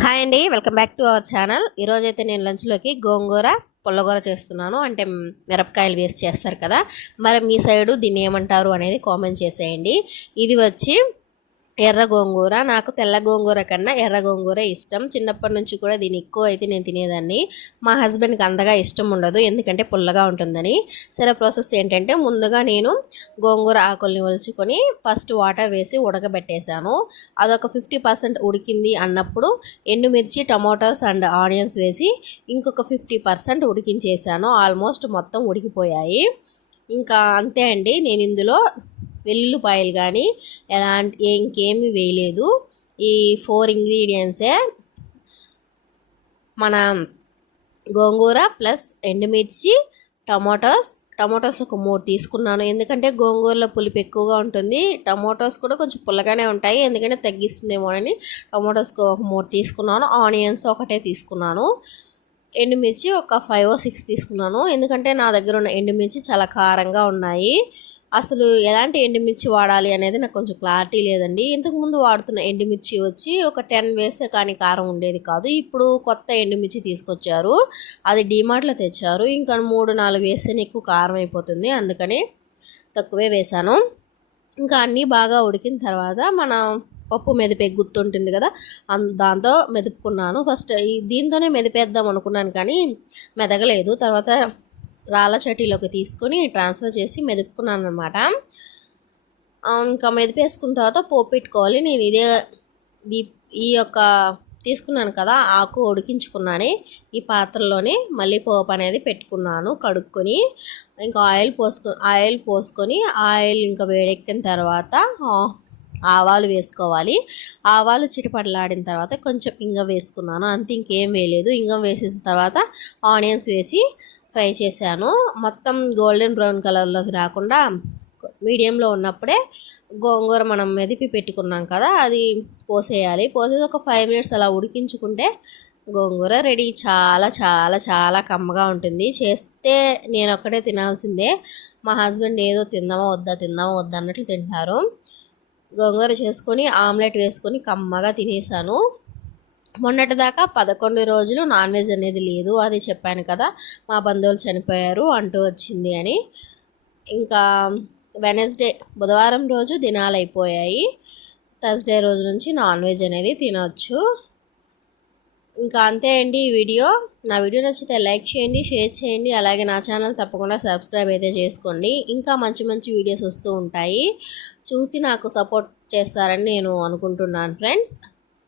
Hi అండి, welcome back to our channel. ఈరోజైతే నేను లంచ్లోకి గోంగూర పుల్లగూర చేస్తున్నాను. అంటే మిరపకాయలు వేసి చేస్తారు కదా, మరి మీ సైడు దీన్ని ఏమంటారు అనేది కామెంట్ చేసేయండి. ఇది వచ్చి ఎర్ర గోంగూర. నాకు తెల్ల గోంగూర కన్నా ఎర్ర గోంగూర ఇష్టం. చిన్నప్పటి నుంచి కూడా దీన్ని ఎక్కువ అయితే నేను తినేదాన్ని. మా హస్బెండ్కి అంతగా ఇష్టం ఉండదు, ఎందుకంటే పుల్లగా ఉంటుందని. సరే, ప్రాసెస్ ఏంటంటే ముందుగా నేను గోంగూర ఆకుల్ని ఒలుచుకొని ఫస్ట్ వాటర్ వేసి ఉడకబెట్టేశాను. అదొక 50% ఉడికింది అన్నప్పుడు ఎండుమిర్చి, టమాటోస్ అండ్ ఆనియన్స్ వేసి ఇంకొక 50% ఉడికించేసాను. ఆల్మోస్ట్ మొత్తం ఉడికిపోయాయి. ఇంకా అంతే అండి. నేను ఇందులో వెల్లుల్లిపాయలు కానీ ఇంకేమీ వేయలేదు. ఈ 4 ఇంగ్రీడియంట్సే మన గోంగూర ప్లస్ ఎండుమిర్చి, టమాటోస్ ఒక 3 తీసుకున్నాను. ఎందుకంటే గోంగూరలో పులుపు ఎక్కువగా ఉంటుంది, టమాటోస్ కూడా కొంచెం పుల్లగానే ఉంటాయి, ఎందుకంటే తగ్గిస్తుందేమో అని టమాటోస్ ఒక 3 తీసుకున్నాను. ఆనియన్స్ ఒకటే తీసుకున్నాను. ఎండుమిర్చి ఒక 5 or 6 తీసుకున్నాను, ఎందుకంటే నా దగ్గర ఉన్న ఎండుమిర్చి చాలా కారంగా ఉన్నాయి. అసలు ఎలాంటి ఎండుమిర్చి వాడాలి అనేది నాకు కొంచెం క్లారిటీ లేదండి. ఇంతకుముందు వాడుతున్న ఎండుమిర్చి వచ్చి ఒక 10 వేస్తే కానీ కారం ఉండేది కాదు. ఇప్పుడు కొత్త ఎండుమిర్చి తీసుకొచ్చారు, అది డీమార్ట్లో తెచ్చారు. ఇంకా 3-4 వేస్తేనే ఎక్కువ కారం అయిపోతుంది, అందుకని తక్కువే వేశాను. ఇంకా అన్నీ బాగా ఉడికిన తర్వాత మన పప్పు మెదిపే గుర్తుంటుంది కదా, దాంతో మెదుపుకున్నాను. ఫస్ట్ దీంతోనే మెదిపేద్దాం అనుకున్నాను, కానీ మెదగలేదు. తర్వాత రాళ్ళ చటీలోకి తీసుకొని ట్రాన్స్ఫర్ చేసి మెదుపుకున్నాను అనమాట. ఇంకా మెదిపేసుకున్న తర్వాత పోపు పెట్టుకోవాలి. నేను ఈ యొక్క తీసుకున్నాను కదా ఆకు, ఉడికించుకున్నాను. ఈ పాత్రలోనే మళ్ళీ పోపు అనేది పెట్టుకున్నాను కడుక్కొని. ఇంకా ఆయిల్ పోసుకొని ఆయిల్ ఇంకా వేడెక్కిన తర్వాత ఆవాలు వేసుకోవాలి. ఆవాలు చిటపటలాడిన తర్వాత కొంచెం ఇంగ వేసుకున్నాను, అంతే, ఇంకేం వేయలేదు. ఇంగ వేసిన తర్వాత ఆనియన్స్ వేసి ఫ్రై చేశాను. మొత్తం గోల్డెన్ బ్రౌన్ కలర్లోకి రాకుండా మీడియంలో ఉన్నప్పుడే గోంగూర మనం మెదిపి పెట్టుకున్నాం కదా, అది పోసేయాలి. పోసేసి ఒక 5 minutes అలా ఉడికించుకుంటే గోంగూర రెడీ. చాలా చాలా చాలా కమ్మగా ఉంటుంది. చేస్తే నేను ఒక్కటే తినాల్సిందే. మా హస్బెండ్ ఏదో తిందామా వద్దా అన్నట్లు తింటారు. గోంగూర చేసుకొని ఆమ్లెట్ వేసుకొని కమ్మగా తినేసాను. మొన్నటిదాకా 11 రోజులు నాన్ వెజ్ అనేది లేదు, అది చెప్పాను కదా, మా బంధువులు చనిపోయారు అంటూ వచ్చింది అని. ఇంకా బుధవారం రోజు దినాలు అయిపోయాయి. థర్స్డే రోజు నుంచి నాన్ వెజ్ అనేది తినవచ్చు. ఇంకా అంతే అండి ఈ వీడియో. నా వీడియో నచ్చితే లైక్ చేయండి, షేర్ చేయండి, అలాగే నా ఛానల్ తప్పకుండా సబ్స్క్రైబ్ అయితే చేసుకోండి. ఇంకా మంచి మంచి వీడియోస్ వస్తూ ఉంటాయి, చూసి నాకు సపోర్ట్ చేస్తారని నేను అనుకుంటున్నాను friends.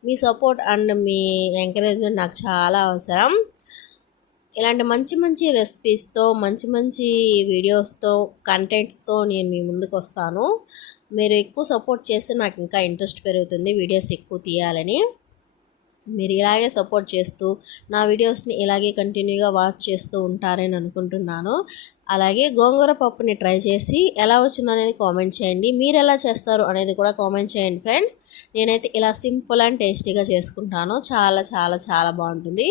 Me support and me encouragement నాకు చాలా అవసరం. ఇలాంటి మంచి మంచి రెసిపీస్తో, మంచి మంచి వీడియోస్తో, కంటెంట్స్తో నేను మీ ముందుకు వస్తాను. మీరు ఎక్కువ సపోర్ట్ చేస్తే నాకు ఇంకా ఇంట్రెస్ట్ పెరుగుతుంది వీడియోస్ ఎక్కువ తీయాలని. మీరు ఇలాగే సపోర్ట్ చేస్తూ నా వీడియోస్ని ఇలాగే కంటిన్యూగా వాచ్ చేస్తూ ఉంటారని అనుకుంటున్నాను. అలాగే గోంగూర పప్పుని ట్రై చేసి ఎలా వచ్చిందో అనేది కామెంట్ చేయండి. మీరు ఎలా చేస్తారు అనేది కూడా కామెంట్ చేయండి ఫ్రెండ్స్. నేనైతే ఇలా సింపుల్ అండ్ టేస్టీగా చేసుకుంటాను. చాలా చాలా చాలా బాగుంటుంది.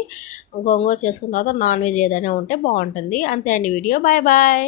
గోంగూర చేసుకున్న తర్వాత నాన్ వెజ్ ఏదైనా ఉంటే బాగుంటుంది. అంతే అండి వీడియో. Bye bye.